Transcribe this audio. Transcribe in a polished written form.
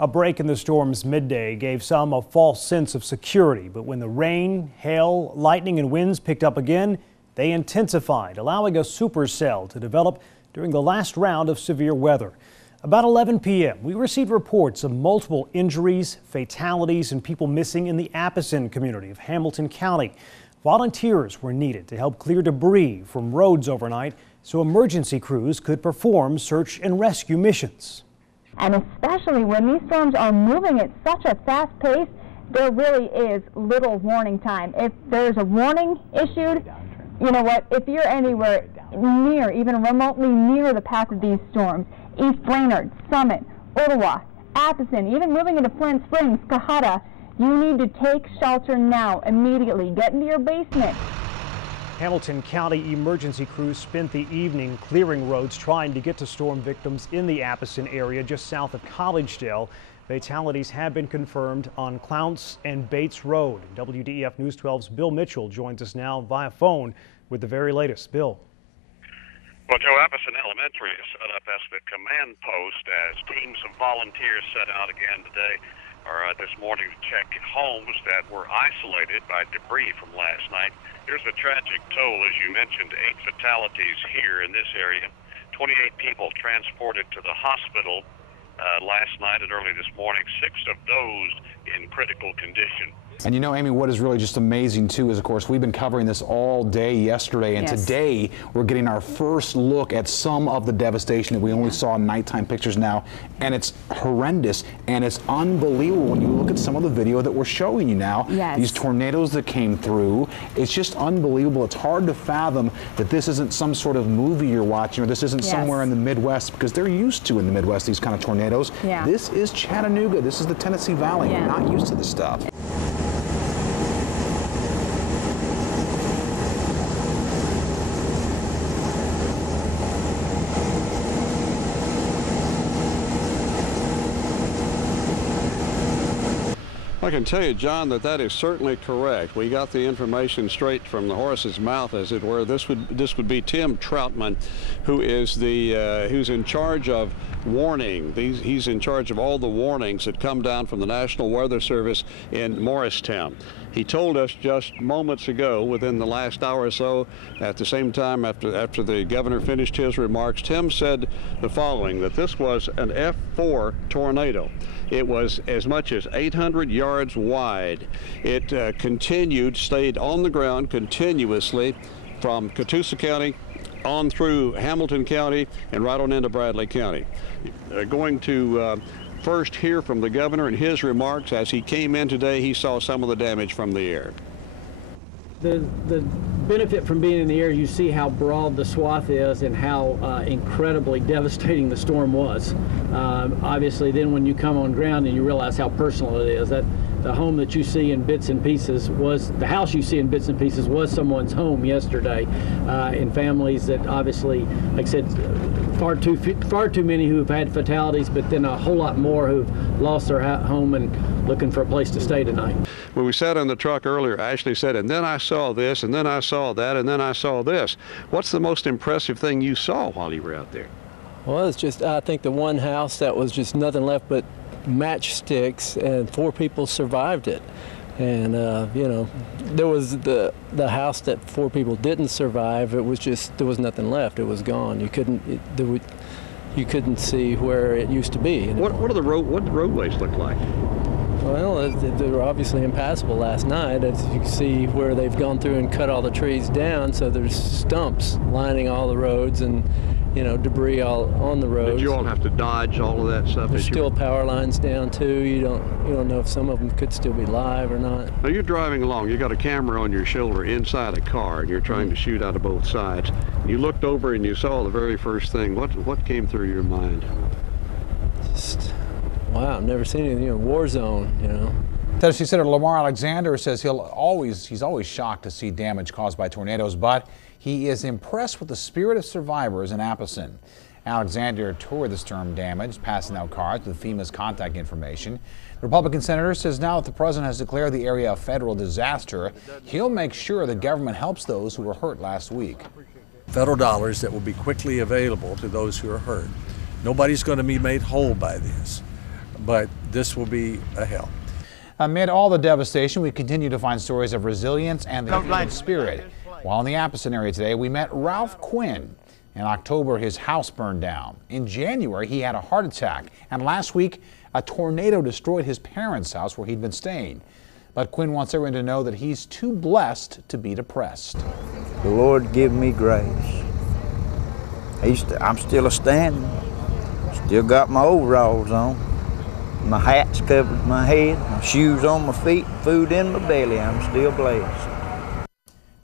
A break in the storm's midday gave some a false sense of security, but when the rain, hail, lightning and winds picked up again, they intensified, allowing a supercell to develop during the last round of severe weather. About 11 p.m., we received reports of multiple injuries, fatalities, and people missing in the Apison community of Hamilton County. Volunteers were needed to help clear debris from roads overnight so emergency crews could perform search and rescue missions. And especially when these storms are moving at such a fast pace, there really is little warning time. If there's a warning issued, you know what, if you're anywhere near, even remotely near the path of these storms, East Brainerd, Summit, Ottawa, Apison, even moving into Flint Springs, Cahata, you need to take shelter now, immediately. Get into your basement. Hamilton County emergency crews spent the evening clearing roads trying to get to storm victims in the Apison area just south of Collegedale. Fatalities have been confirmed on Clounce and Bates Road. WDEF News 12's Bill Mitchell joins us now via phone with the very latest. Bill. Well, Joe, Apison Elementary is set up as the command post as teams of volunteers set out again today or this morning to check homes that were isolated by debris from last night. Here's the tragic toll, as you mentioned, 8 fatalities here in this area. 28 people transported to the hospital last night and early this morning, 6 of those in critical condition. And you know, Amy, what is really just amazing too is, of course, we've been covering this all day yesterday, and today we're getting our first look at some of the devastation that we only saw in nighttime pictures now, and it's horrendous and it's unbelievable when you look at some of the video that we're showing you now. These tornadoes that came through, it's just unbelievable. It's hard to fathom that this isn't some sort of movie you're watching, or this isn't somewhere in the Midwest, because they're used to in the Midwest these kind of tornadoes. This is Chattanooga. This is the Tennessee Valley. We're not used to this stuff. I can tell you, John, that is certainly correct. We got the information straight from the horse's mouth, as it were. This would be Tim Troutman, who is who's in charge of warning. He's in charge of all the warnings that come down from the National Weather Service in Morristown. He told us just moments ago, within the last hour or so, at the same time after the governor finished his remarks, Tim said the following, that this was an F4 tornado. It was as much as 800 yards wide. It stayed on the ground continuously from Catoosa County on through Hamilton County and right on into Bradley County. Going to first hear from the governor and his remarks. As he came in today, he saw some of the damage from the air. The benefit from being in the air, you see how broad the swath is and how incredibly devastating the storm was. Obviously, then when you come on ground and you realize how personal it is, that the home that you see in bits and pieces was, the house you see in bits and pieces was someone's home yesterday, in families that obviously, like I said, far too many who have had fatalities, but then a whole lot more who've lost their home and looking for a place to stay tonight. When we sat in the truck earlier, Ashley said, and then I saw this, and then I saw that, and then I saw this. What's the most impressive thing you saw while you were out there? Well, it's just, I think the one house that was just nothing left but matchsticks, and 4 people survived it. And you know, there was the house that 4 people didn't survive. It was just, there was nothing left. It was gone. You couldn't see where it used to be. What do the roadways look like? Well, they were obviously impassable last night. As you can see where they've gone through and cut all the trees down, so there's stumps lining all the roads and, you know, debris all on the roads. Did you all have to dodge all of that stuff? There's still power lines down too. You don't know if some of them could still be live or not. Now you're driving along. You got a camera on your shoulder inside a car, and you're trying to shoot out of both sides. You looked over and you saw the very first thing. What came through your mind? Just, wow, I've never seen anything. You know, war zone. You know. Tennessee Senator Lamar Alexander says he's always shocked to see damage caused by tornadoes, but he is impressed with the spirit of survivors in Apison. Alexander toured the storm damage, passing out cards with FEMA's contact information. The Republican senator says now that the president has declared the area a federal disaster, he'll make sure the government helps those who were hurt last week. Federal dollars that will be quickly available to those who are hurt. Nobody's going to be made whole by this. but this will be a help. Amid all the devastation, we continue to find stories of resilience and the human spirit. While in the Apison area today, we met Ralph Quinn. In October, his house burned down. In January, he had a heart attack. And last week, a tornado destroyed his parents' house where he'd been staying. But Quinn wants everyone to know that he's too blessed to be depressed. The Lord give me grace. I'm still a-standing. Still got my overalls on. My hat's covered my head, my shoes on my feet, food in my belly. I'm still blessed.